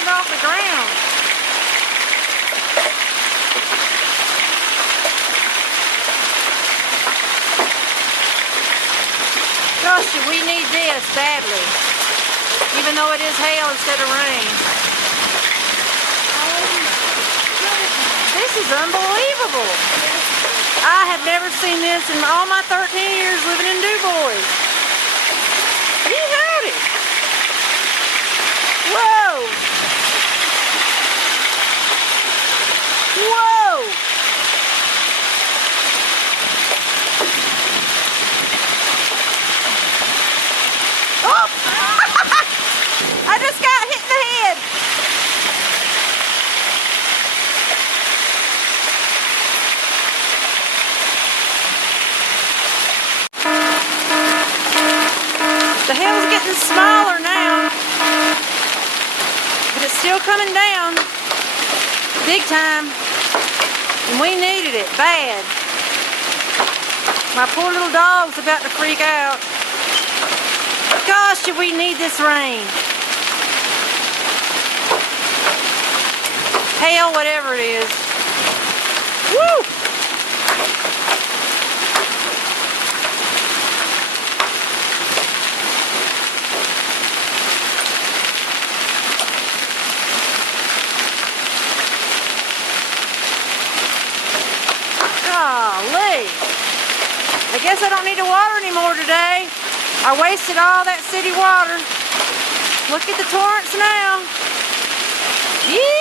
it off the ground. Gosh, we need this badly. Even though it is hail instead of rain. This is unbelievable. I have never seen this in all my 13 years living in Dubois. Howdy. Whoa. Whoa. Oh! I just got hit in the head. The hail's getting smaller now, but it's still coming down big time, and we needed it bad. My poor little dog's about to freak out. Gosh, do we need this rain. Hail, whatever it is. Woo! Golly. I guess I don't need to water anymore today. I wasted all that city water. Look at the torrents now. Yeah.